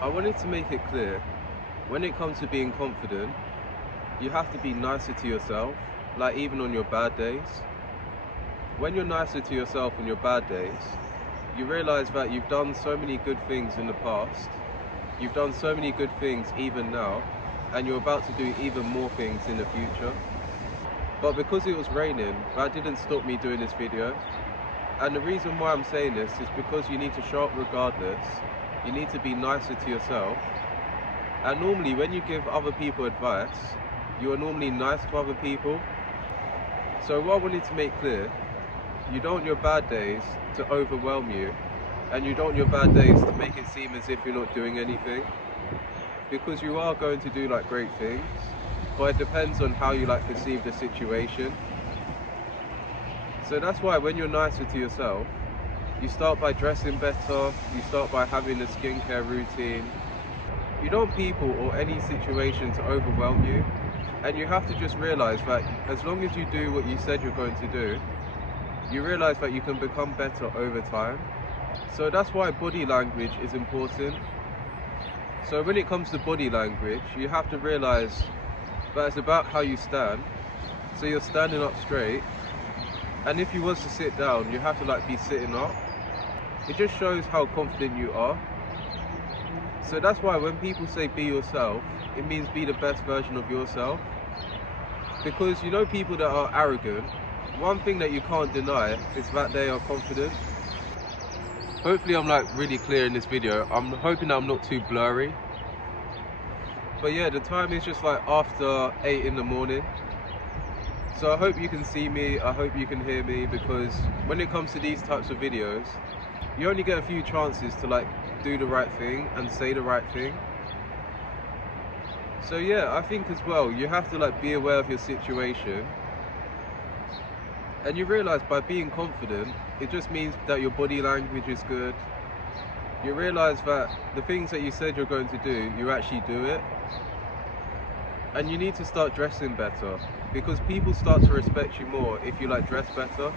I wanted to make it clear, when it comes to being confident, you have to be nicer to yourself, like even on your bad days. When you're nicer to yourself on your bad days, you realize that you've done so many good things in the past, you've done so many good things even now, and you're about to do even more things in the future. But because it was raining, that didn't stop me doing this video. And the reason why I'm saying this is because you need to show up regardless. You need to be nicer to yourself. And normally when you give other people advice, you are normally nice to other people. So what I wanted to make clear, you don't want your bad days to overwhelm you, and you don't want your bad days to make it seem as if you're not doing anything, because you are going to do like great things, but it depends on how you like perceive the situation. So that's why when you're nicer to yourself, you start by dressing better, you start by having a skincare routine. You don't want people or any situation to overwhelm you, and you have to just realize that as long as you do what you said you're going to do, you realize that you can become better over time. So that's why body language is important. So when it comes to body language, you have to realize that it's about how you stand. So you're standing up straight, and if you was to sit down, you have to like be sitting up. It just shows how confident you are. So that's why when people say be yourself, it means be the best version of yourself. Because you know people that are arrogant, one thing that you can't deny is that they are confident. Hopefully I'm like really clear in this video. I'm hoping that I'm not too blurry. But yeah, the time is just like after 8 in the morning. So I hope you can see me, I hope you can hear me, because when it comes to these types of videos, you only get a few chances to like do the right thing and say the right thing. So yeah, I think as well, you have to like be aware of your situation. And you realize by being confident, it just means that your body language is good. You realize that the things that you said you're going to do, you actually do it. And you need to start dressing better, because people start to respect you more if you like dress better.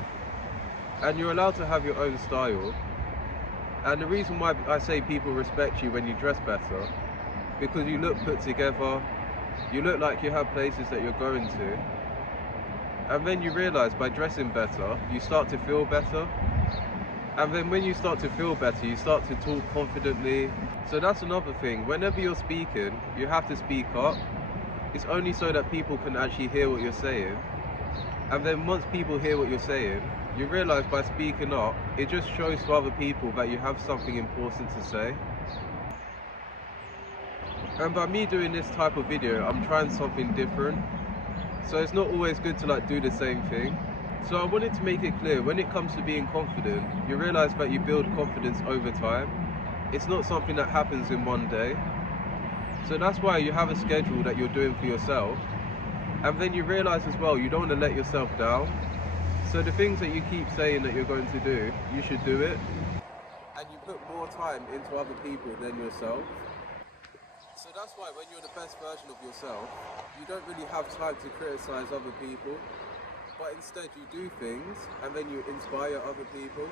And you're allowed to have your own style. And the reason why I say people respect you when you dress better, because you look put together, you look like you have places that you're going to. And then you realize by dressing better, you start to feel better. And then when you start to feel better, you start to talk confidently. So that's another thing. Whenever you're speaking, you have to speak up. It's only so that people can actually hear what you're saying. And then once people hear what you're saying, you realize by speaking up, it just shows to other people that you have something important to say. And by me doing this type of video, I'm trying something different. So it's not always good to like do the same thing. So I wanted to make it clear, when it comes to being confident, you realize that you build confidence over time. It's not something that happens in one day. So that's why you have a schedule that you're doing for yourself. And then you realize as well, you don't want to let yourself down. So the things that you keep saying that you're going to do, you should do it. And you put more time into other people than yourself. So that's why when you're the best version of yourself, you don't really have time to criticize other people. But instead you do things and then you inspire other people.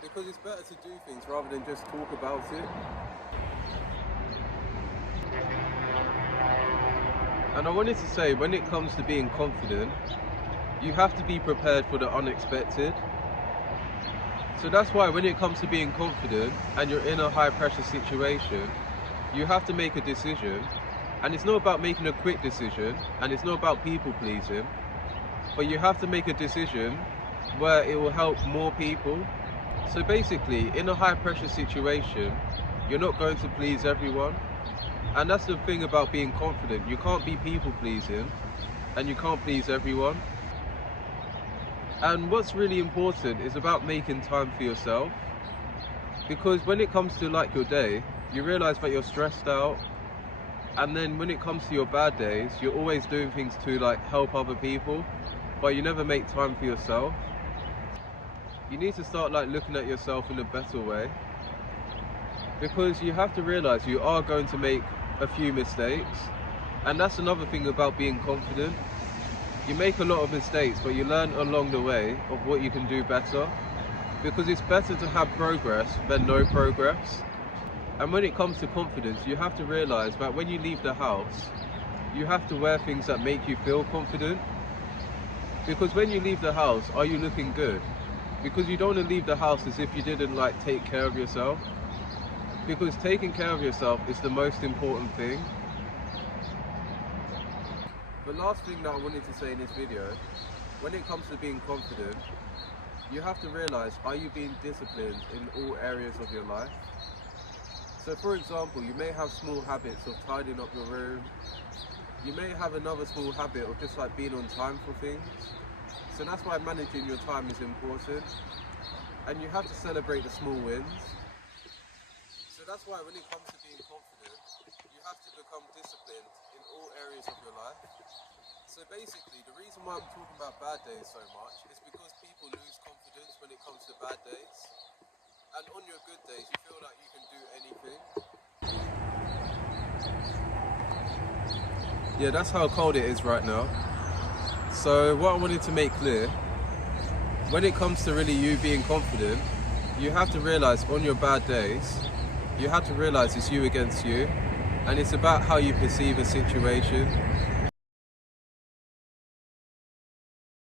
Because it's better to do things rather than just talk about it. And I wanted to say, when it comes to being confident, you have to be prepared for the unexpected. So that's why when it comes to being confident and you're in a high pressure situation, you have to make a decision. And it's not about making a quick decision, and it's not about people pleasing, but you have to make a decision where it will help more people. So basically, in a high pressure situation, you're not going to please everyone. And that's the thing about being confident. You can't be people pleasing, and you can't please everyone. And what's really important is about making time for yourself. Because when it comes to like your day, you realize that you're stressed out. And then when it comes to your bad days, you're always doing things to like help other people, but you never make time for yourself. You need to start like looking at yourself in a better way. Because you have to realize you are going to make a few mistakes. And that's another thing about being confident. You make a lot of mistakes, but you learn along the way of what you can do better. Because it's better to have progress than no progress. And when it comes to confidence, you have to realize that when you leave the house, you have to wear things that make you feel confident. Because when you leave the house, are you looking good? Because you don't want to leave the house as if you didn't like take care of yourself. Because taking care of yourself is the most important thing. The last thing that I wanted to say in this video, when it comes to being confident, you have to realize, are you being disciplined in all areas of your life? So for example, you may have small habits of tidying up your room. You may have another small habit of just like being on time for things. So that's why managing your time is important. And you have to celebrate the small wins. So that's why when it comes to being confident, you have to become disciplined in all areas of your life. So basically, the reason why I'm talking about bad days so much is because people lose confidence when it comes to bad days. And on your good days, you feel like you can do anything. Yeah, that's how cold it is right now. So what I wanted to make clear, when it comes to really you being confident, you have to realize on your bad days, you have to realize it's you against you. And it's about how you perceive a situation.